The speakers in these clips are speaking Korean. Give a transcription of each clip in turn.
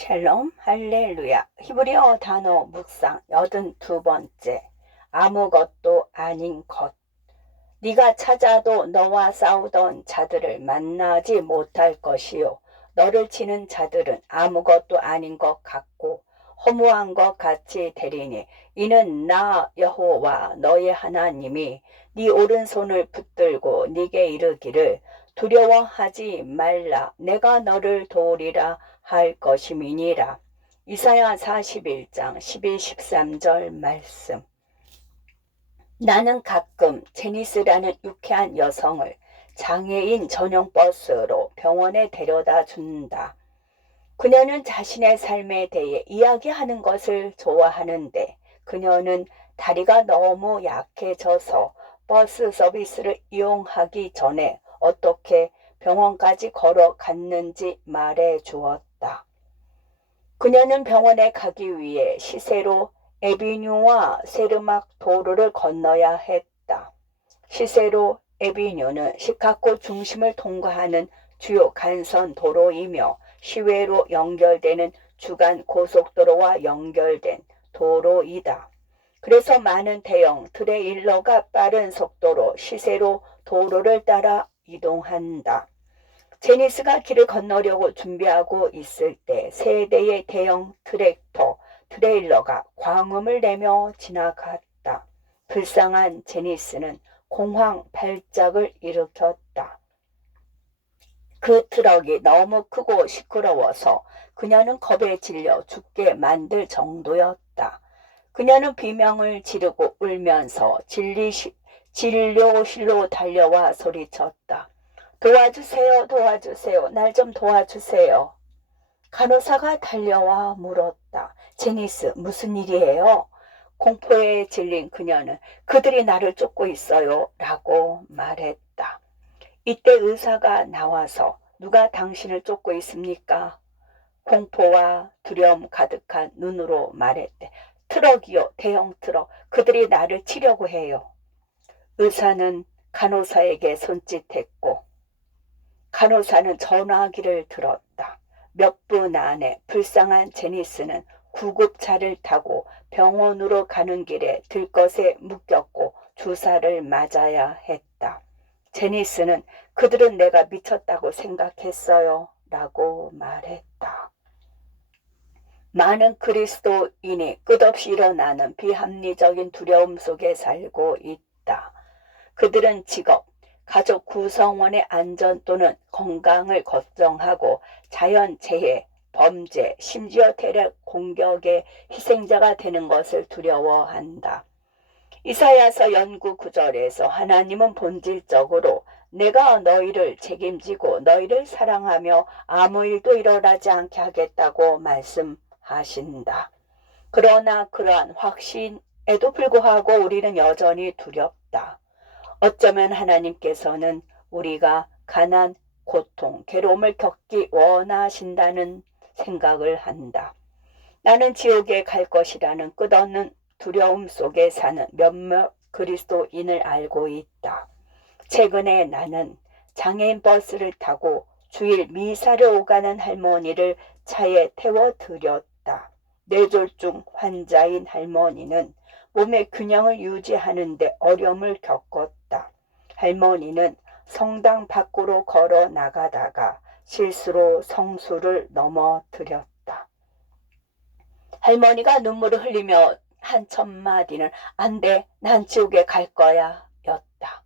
샬롬 할렐루야. 히브리어 단어 묵상 82번째. 아무것도 아닌 것. 네가 찾아도 너와 싸우던 자들을 만나지 못할 것이요. 너를 치는 자들은 아무것도 아닌 것 같고 허무한 것 같이 되리니 이는 나 여호와 너의 하나님이 네 오른손을 붙들고 네게 이르기를 두려워하지 말라. 내가 너를 도우리라 할 것임이니라. 이사야 41장 12, 13절 말씀. 나는 가끔 제니스라는 유쾌한 여성을 장애인 전용 버스로 병원에 데려다 준다. 그녀는 자신의 삶에 대해 이야기하는 것을 좋아하는데 그녀는 다리가 너무 약해져서 버스 서비스를 이용하기 전에 어떻게 병원까지 걸어갔는지 말해 주었다. 그녀는 병원에 가기 위해 시세로 에비뉴와 세르막 도로를 건너야 했다. 시세로 에비뉴는 시카고 중심을 통과하는 주요 간선 도로이며 시외로 연결되는 주간 고속도로와 연결된 도로이다. 그래서 많은 대형 트레일러가 빠른 속도로 시세로 도로를 따라 이동한다. 제니스가 길을 건너려고 준비하고 있을 때 세 대의 대형 트레일러가 광음을 내며 지나갔다. 불쌍한 제니스는 공황 발작을 일으켰다. 그 트럭이 너무 크고 시끄러워서 그녀는 겁에 질려 죽게 만들 정도였다. 그녀는 비명을 지르고 울면서 진료실로 달려와 소리쳤다. 도와주세요, 도와주세요, 날 좀 도와주세요. 간호사가 달려와 물었다. 제니스, 무슨 일이에요? 공포에 질린 그녀는 그들이 나를 쫓고 있어요 라고 말했다. 이때 의사가 나와서 누가 당신을 쫓고 있습니까? 공포와 두려움 가득한 눈으로 말했대. 트럭이요, 대형 트럭. 그들이 나를 치려고 해요. 의사는 간호사에게 손짓했고 간호사는 전화기를 들었다. 몇 분 안에 불쌍한 제니스는 구급차를 타고 병원으로 가는 길에 들것에 묶였고 주사를 맞아야 했다. 제니스는 그들은 내가 미쳤다고 생각했어요 라고 말했다. 많은 그리스도인이 끝없이 일어나는 비합리적인 두려움 속에 살고 있다. 그들은 직업, 가족 구성원의 안전 또는 건강을 걱정하고 자연재해, 범죄, 심지어 대략 공격의 희생자가 되는 것을 두려워한다. 이사야서 연구 9절에서 하나님은 본질적으로 내가 너희를 책임지고 너희를 사랑하며 아무 일도 일어나지 않게 하겠다고 말씀하신다. 그러나 그러한 확신에도 불구하고 우리는 여전히 두렵다. 어쩌면 하나님께서는 우리가 가난, 고통, 괴로움을 겪기 원하신다는 생각을 한다. 나는 지옥에 갈 것이라는 끝없는 두려움 속에 사는 몇몇 그리스도인을 알고 있다. 최근에 나는 장애인 버스를 타고 주일 미사를 오가는 할머니를 차에 태워드렸다. 뇌졸중 환자인 할머니는 몸의 균형을 유지하는 데 어려움을 겪었다. 할머니는 성당 밖으로 걸어 나가다가 실수로 성수를 넘어뜨렸다. 할머니가 눈물을 흘리며 한 첫마디는 안 돼, 난 지옥에 갈 거야 였다.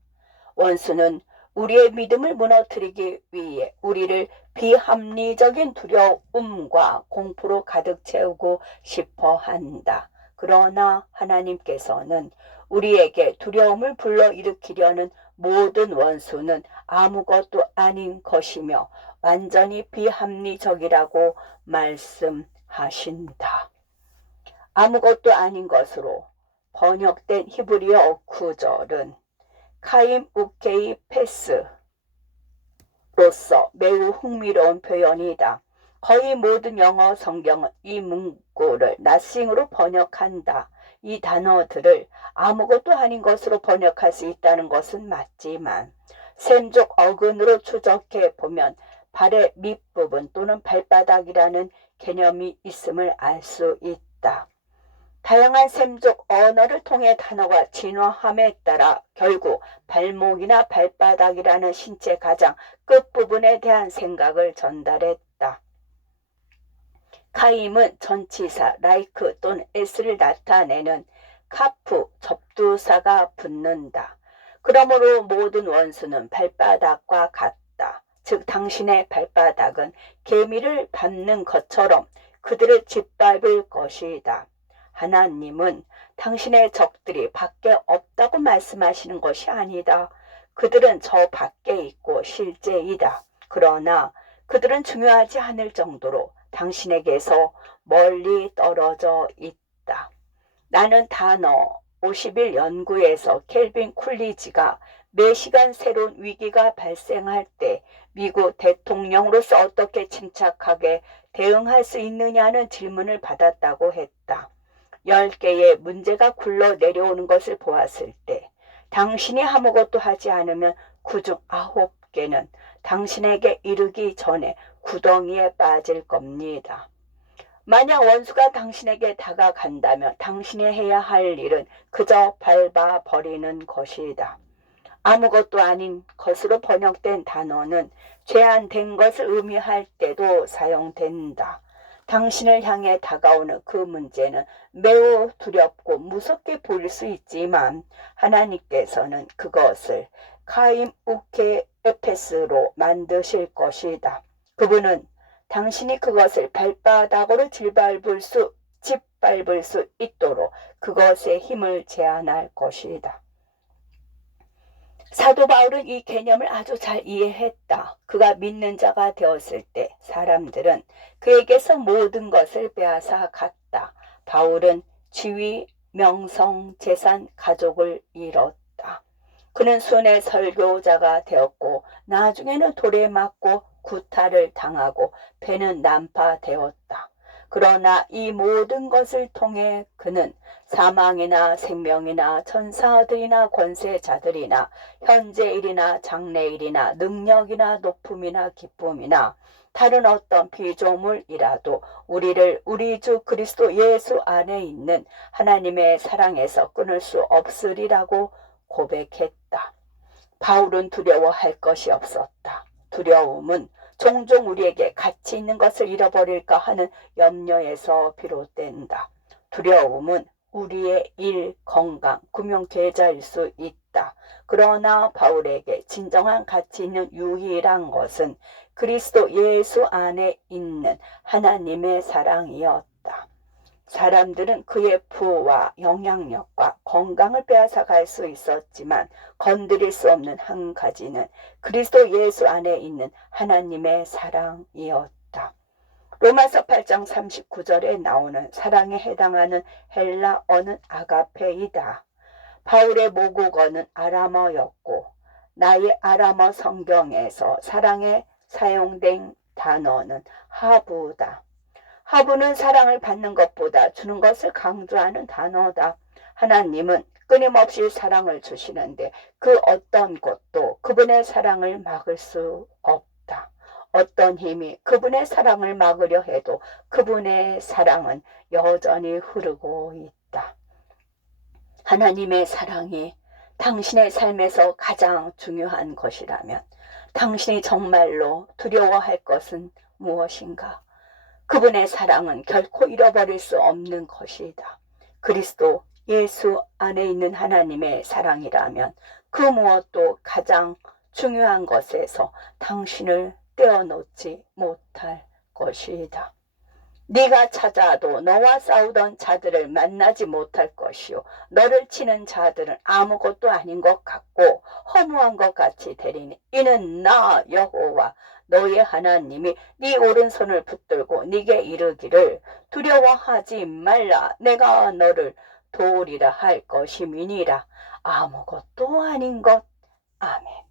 원수는 우리의 믿음을 무너뜨리기 위해 우리를 비합리적인 두려움과 공포로 가득 채우고 싶어 한다. 그러나 하나님께서는 우리에게 두려움을 불러일으키려는 모든 원수는 아무것도 아닌 것이며 완전히 비합리적이라고 말씀하신다. 아무것도 아닌 것으로 번역된 히브리어 구절은 카임 우케이 페스로서 매우 흥미로운 표현이다. 거의 모든 영어 성경은 이 문구를 nothing으로 번역한다. 이 단어들을 아무것도 아닌 것으로 번역할 수 있다는 것은 맞지만 셈족 어근으로 추적해 보면 발의 밑부분 또는 발바닥이라는 개념이 있음을 알 수 있다. 다양한 셈족 언어를 통해 단어가 진화함에 따라 결국 발목이나 발바닥이라는 신체 가장 끝부분에 대한 생각을 전달했다. 카임은 전치사 like 또는 s를 나타내는 카프 접두사가 붙는다. 그러므로 모든 원수는 발바닥과 같다. 즉 당신의 발바닥은 개미를 밟는 것처럼 그들을 짓밟을 것이다. 하나님은 당신의 적들이 밖에 없다고 말씀하시는 것이 아니다. 그들은 저 밖에 있고 실제이다. 그러나 그들은 중요하지 않을 정도로 당신에게서 멀리 떨어져 있다. 나는 단어 50일 연구에서 켈빈 쿨리지가 매 시간 새로운 위기가 발생할 때 미국 대통령으로서 어떻게 침착하게 대응할 수 있느냐는 질문을 받았다고 했다. 10개의 문제가 굴러 내려오는 것을 보았을 때 당신이 아무것도 하지 않으면 그중 9개는 당신에게 이르기 전에 구덩이에 빠질 겁니다. 만약 원수가 당신에게 다가간다면 당신이 해야 할 일은 그저 밟아버리는 것이다. 아무것도 아닌 것으로 번역된 단어는 죄안된 것을 의미할 때도 사용된다. 당신을 향해 다가오는 그 문제는 매우 두렵고 무섭게 보일 수 있지만 하나님께서는 그것을 카임 우케 에페스로 만드실 것이다. 그분은 당신이 그것을 발바닥으로 짓밟을 수 있도록 그것의 힘을 제한할 것이다. 사도 바울은 이 개념을 아주 잘 이해했다. 그가 믿는 자가 되었을 때 사람들은 그에게서 모든 것을 빼앗아 갔다. 바울은 지위, 명성, 재산, 가족을 잃었다. 그는 순회 설교자가 되었고 나중에는 돌에 맞고 구타를 당하고 배는 난파되었다. 그러나 이 모든 것을 통해 그는 사망이나 생명이나 천사들이나 권세자들이나 현재일이나 장래일이나 능력이나 높음이나 기쁨이나 다른 어떤 피조물이라도 우리를 우리 주 그리스도 예수 안에 있는 하나님의 사랑에서 끊을 수 없으리라고 고백했다. 바울은 두려워할 것이 없었다. 두려움은 종종 우리에게 가치 있는 것을 잃어버릴까 하는 염려에서 비롯된다. 두려움은 우리의 일, 건강, 금융 계좌일 수 있다. 그러나 바울에게 진정한 가치 있는 유일한 것은 그리스도 예수 안에 있는 하나님의 사랑이었다. 사람들은 그의 부와 영향력과 건강을 빼앗아 갈 수 있었지만 건드릴 수 없는 한 가지는 그리스도 예수 안에 있는 하나님의 사랑이었다. 로마서 8장 39절에 나오는 사랑에 해당하는 헬라어는 아가페이다. 바울의 모국어는 아람어였고 나의 아람어 성경에서 사랑에 사용된 단어는 하부다. 하부는 사랑을 받는 것보다 주는 것을 강조하는 단어다. 하나님은 끊임없이 사랑을 주시는데 그 어떤 것도 그분의 사랑을 막을 수 없다. 어떤 힘이 그분의 사랑을 막으려 해도 그분의 사랑은 여전히 흐르고 있다. 하나님의 사랑이 당신의 삶에서 가장 중요한 것이라면 당신이 정말로 두려워할 것은 무엇인가? 그분의 사랑은 결코 잃어버릴 수 없는 것이다. 그리스도 예수 안에 있는 하나님의 사랑이라면 그 무엇도 가장 중요한 것에서 당신을 떼어놓지 못할 것이다. 네가 찾아도 너와 싸우던 자들을 만나지 못할 것이요 너를 치는 자들은 아무것도 아닌 것 같고 허무한 것 같이 되리니 이는 나 여호와 너의 하나님이 네 오른손을 붙들고 네게 이르기를 두려워하지 말라 내가 너를 도우리라 할 것임이니라. 아무것도 아닌 것. 아멘.